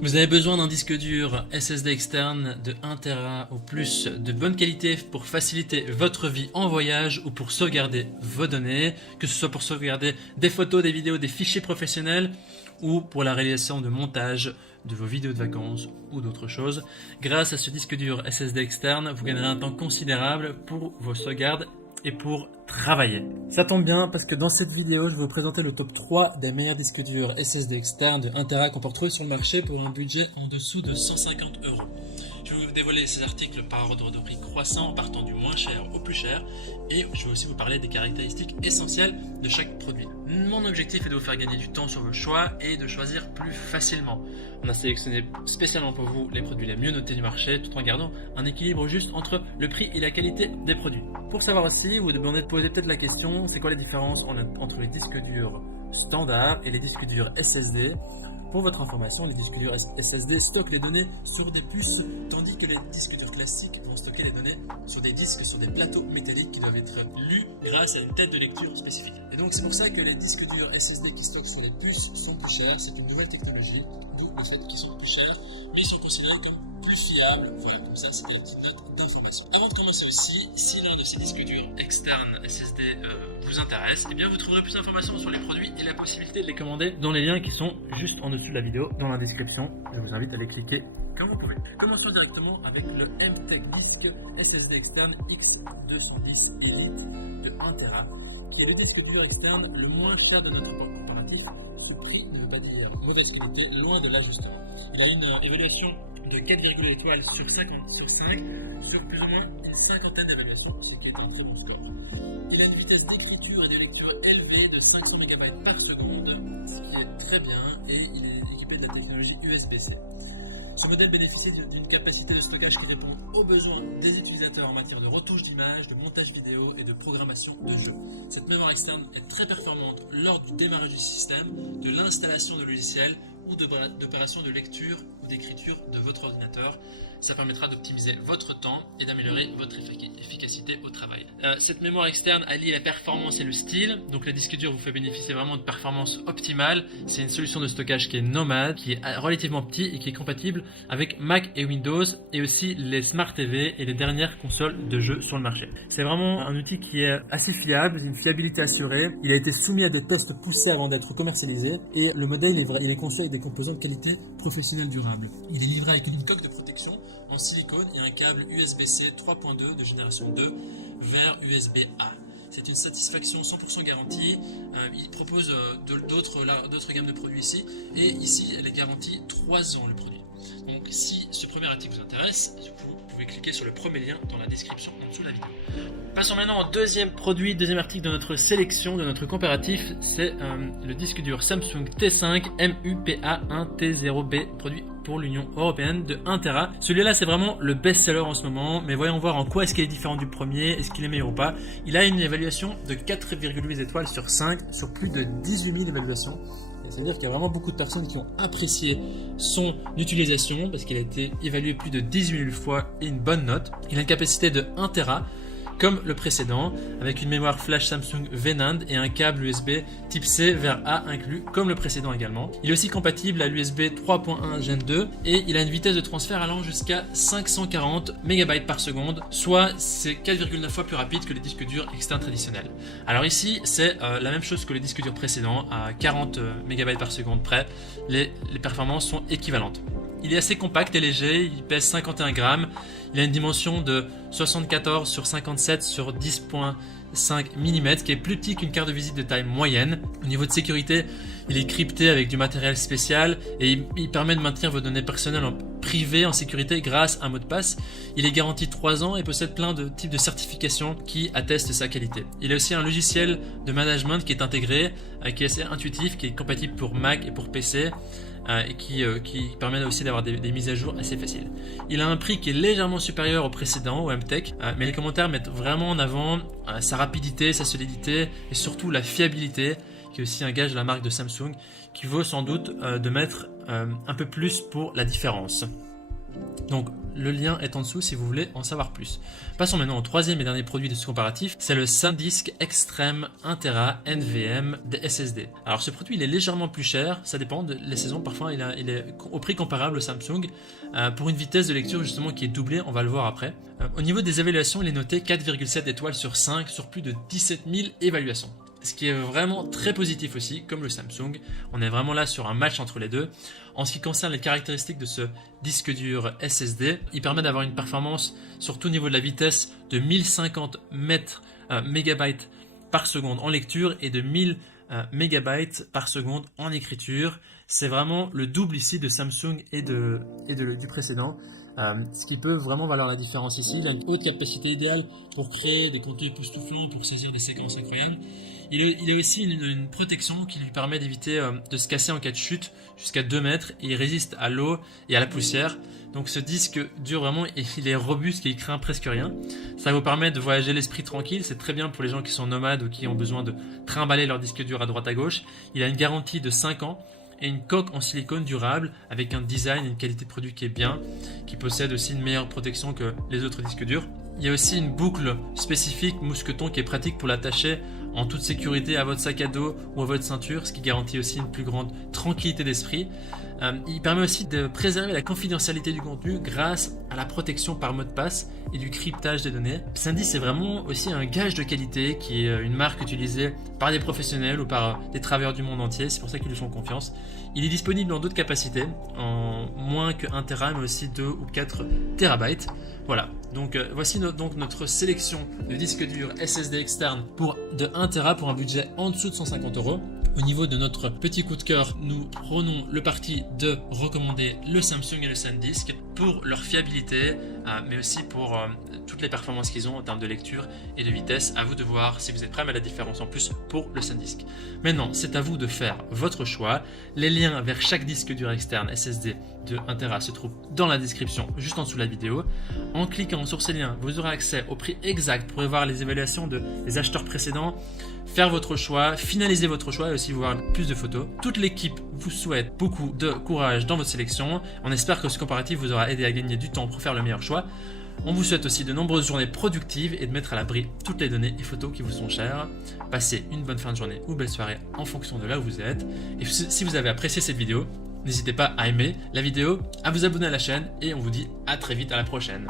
Vous avez besoin d'un disque dur SSD externe de 1 Tera ou plus de bonne qualité pour faciliter votre vie en voyage ou pour sauvegarder vos données, que ce soit pour sauvegarder des photos, des vidéos, des fichiers professionnels ou pour la réalisation de montage de vos vidéos de vacances ou d'autres choses. Grâce à ce disque dur SSD externe, vous gagnerez un temps considérable pour vos sauvegardes et pour travailler. Ça tombe bien parce que dans cette vidéo, je vais vous présenter le top 3 des meilleurs disques durs SSD externes de 1 Tera qu'on peut retrouver sur le marché pour un budget en dessous de 150 €. Je vais vous dévoiler ces articles par ordre de prix croissant en partant du moins cher au plus cher et je vais aussi vous parler des caractéristiques essentielles de chaque produit. Mon objectif est de vous faire gagner du temps sur vos choix et de choisir plus facilement. On a sélectionné spécialement pour vous les produits les mieux notés du marché tout en gardant un équilibre juste entre le prix et la qualité des produits. Pour savoir aussi, vous demandez de poser peut-être la question, c'est quoi la différence entre les disques durs standards et les disques durs SSD? Pour votre information, les disques durs SSD stockent les données sur des puces, tandis que les disques durs classiques vont stocker les données sur des disques, sur des plateaux métalliques qui doivent être lus grâce à une tête de lecture spécifique. Et donc c'est pour ça que les disques durs SSD qui stockent sur les puces sont plus chers, c'est une nouvelle technologie, d'où le fait qu'ils sont plus chers, mais ils sont considérés comme plus fiables. Voilà, comme ça c'était une petite note d'information. Avant de commencer aussi, si l'un de ces disques durs externes SSD vous intéresse, eh bien vous trouverez plus d'informations sur les produits et la possibilité de les commander dans les liens qui sont juste en dessous de la vidéo, dans la description. Je vous invite à les cliquer comme vous pouvez. Commençons directement avec le MTech Disc SSD externe X210 Elite de 1 Tera, qui est le disque dur externe le moins cher de notre comparatif. Ce prix ne veut pas dire mauvaise qualité, loin de là justement. Il a une évaluation de 4,1 étoiles sur 50 sur 5, sur plus ou moins une cinquantaine d'évaluations, ce qui est un très bon score. Il a une vitesse d'écriture et de lecture élevée de 500 MB par seconde, ce qui est très bien, et il est équipé de la technologie USB-C. Ce modèle bénéficie d'une capacité de stockage qui répond aux besoins des utilisateurs en matière de retouche d'images, de montage vidéo et de programmation de jeux. Cette mémoire externe est très performante lors du démarrage du système, de l'installation de logiciels ou d'opérations de lecture ou d'écriture de votre ordinateur. Ça permettra d'optimiser votre temps et d'améliorer votre efficacité au travail. Cette mémoire externe allie la performance et le style, donc le disque dur vous fait bénéficier vraiment de performance optimale. C'est une solution de stockage qui est nomade, qui est relativement petit et qui est compatible avec Mac et Windows et aussi les Smart TV et les dernières consoles de jeux sur le marché. C'est vraiment un outil qui est assez fiable, une fiabilité assurée. Il a été soumis à des tests poussés avant d'être commercialisé et le modèle il est conçu avec des composants de qualité professionnelle durable. Il est livré avec une coque de protection en silicone et un câble USB-C 3.2 de génération 2 vers USB-A. C'est une satisfaction 100% garantie. Il propose d'autres gammes de produits ici. Et ici, elle est garantie 3 ans le produit. Donc si ce premier article vous intéresse, vous pouvez cliquer sur le premier lien dans la description en dessous de la vidéo. Passons maintenant au deuxième article de notre sélection, de notre comparatif. C'est le disque dur Samsung T5 MUPA1T0B, produit pour l'Union Européenne de 1 Tera. Celui-là, c'est vraiment le best-seller en ce moment, mais voyons voir en quoi est-ce qu'il est différent du premier, est-ce qu'il est meilleur ou pas. Il a une évaluation de 4,8 étoiles sur 5, sur plus de 18 000 évaluations. C'est-à-dire qu'il y a vraiment beaucoup de personnes qui ont apprécié son utilisation parce qu'il a été évalué plus de 18 000 fois et une bonne note. Il a une capacité de 1 Tera comme le précédent, avec une mémoire flash Samsung VNAND et un câble USB type C vers A inclus, comme le précédent également. Il est aussi compatible à l'USB 3.1 Gen 2 et il a une vitesse de transfert allant jusqu'à 540 MB par seconde, soit c'est 4,9 fois plus rapide que les disques durs externes traditionnels. Alors ici, c'est la même chose que les disques durs précédents, à 40 MB par seconde près, les performances sont équivalentes. Il est assez compact et léger, il pèse 51 grammes, il a une dimension de 74 sur 57 sur 10.5 mm, qui est plus petit qu'une carte de visite de taille moyenne. Au niveau de sécurité, il est crypté avec du matériel spécial et il permet de maintenir vos données personnelles en privé, en sécurité grâce à un mot de passe. Il est garanti 3 ans et possède plein de types de certifications qui attestent sa qualité. Il a aussi un logiciel de management qui est intégré, qui est assez intuitif, qui est compatible pour Mac et pour PC. Et qui permet aussi d'avoir des mises à jour assez faciles. Il a un prix qui est légèrement supérieur au précédent, au MTech, mais les commentaires mettent vraiment en avant sa rapidité, sa solidité et surtout la fiabilité, qui est aussi un gage de la marque de Samsung, qui vaut sans doute de mettre un peu plus pour la différence. Donc le lien est en dessous si vous voulez en savoir plus. Passons maintenant au troisième et dernier produit de ce comparatif, c'est le SanDisk Extreme 1TB NVMe des SSD. Alors ce produit il est légèrement plus cher, ça dépend de les saisons, parfois il est au prix comparable au Samsung, pour une vitesse de lecture justement qui est doublée, on va le voir après. Au niveau des évaluations, il est noté 4,7 étoiles sur 5 sur plus de 17 000 évaluations. Ce qui est vraiment très positif aussi, comme le Samsung. On est vraiment là sur un match entre les deux. En ce qui concerne les caractéristiques de ce disque dur SSD, il permet d'avoir une performance sur tout niveau de la vitesse de 1050 mégabytes par seconde en lecture et de 1000 mégabytes par seconde en écriture. C'est vraiment le double ici de Samsung et du précédent. Ce qui peut vraiment valoir la différence ici. Il a une haute capacité idéale pour créer des contenus époustouflants, pour saisir des séquences incroyables. Il a aussi une protection qui lui permet d'éviter de se casser en cas de chute jusqu'à 2 mètres et il résiste à l'eau et à la poussière. Donc ce disque dur vraiment, il est robuste et il craint presque rien. Ça vous permet de voyager l'esprit tranquille, c'est très bien pour les gens qui sont nomades ou qui ont besoin de trimballer leur disque dur à droite à gauche. Il a une garantie de 5 ans. Et une coque en silicone durable avec un design et une qualité de produit qui est bien, qui possède aussi une meilleure protection que les autres disques durs. Il y a aussi une boucle spécifique mousqueton qui est pratique pour l'attacher en toute sécurité à votre sac à dos ou à votre ceinture, ce qui garantit aussi une plus grande tranquillité d'esprit. Il permet aussi de préserver la confidentialité du contenu grâce à la protection par mot de passe et du cryptage des données. SanDisk c'est vraiment aussi un gage de qualité qui est une marque utilisée par des professionnels ou par des travailleurs du monde entier, c'est pour ça qu'ils lui font confiance. Il est disponible en d'autres capacités, en moins que 1 Tera mais aussi 2 ou 4 TB. Voilà, donc voici donc notre sélection de disques durs SSD externes de 1 Tera pour un budget en dessous de 150 €. Au niveau de notre petit coup de cœur, nous prenons le parti de recommander le Samsung et le SanDisk pour leur fiabilité, mais aussi pour toutes les performances qu'ils ont en termes de lecture et de vitesse. À vous de voir si vous êtes prêt à mettre la différence en plus pour le SanDisk. Maintenant, c'est à vous de faire votre choix. Les liens vers chaque disque dur externe SSD de 1 Tera se trouvent dans la description juste en dessous de la vidéo. En cliquant sur ces liens, vous aurez accès au prix exact pour voir les évaluations des acheteurs précédents, faire votre choix, finaliser votre choix et aussi voir plus de photos. Toute l'équipe vous souhaite beaucoup de courage dans votre sélection. On espère que ce comparatif vous aura aidé à gagner du temps pour faire le meilleur choix. On vous souhaite aussi de nombreuses journées productives et de mettre à l'abri toutes les données et photos qui vous sont chères. Passez une bonne fin de journée ou belle soirée en fonction de là où vous êtes. Et si vous avez apprécié cette vidéo, n'hésitez pas à aimer la vidéo, à vous abonner à la chaîne et on vous dit à très vite à la prochaine.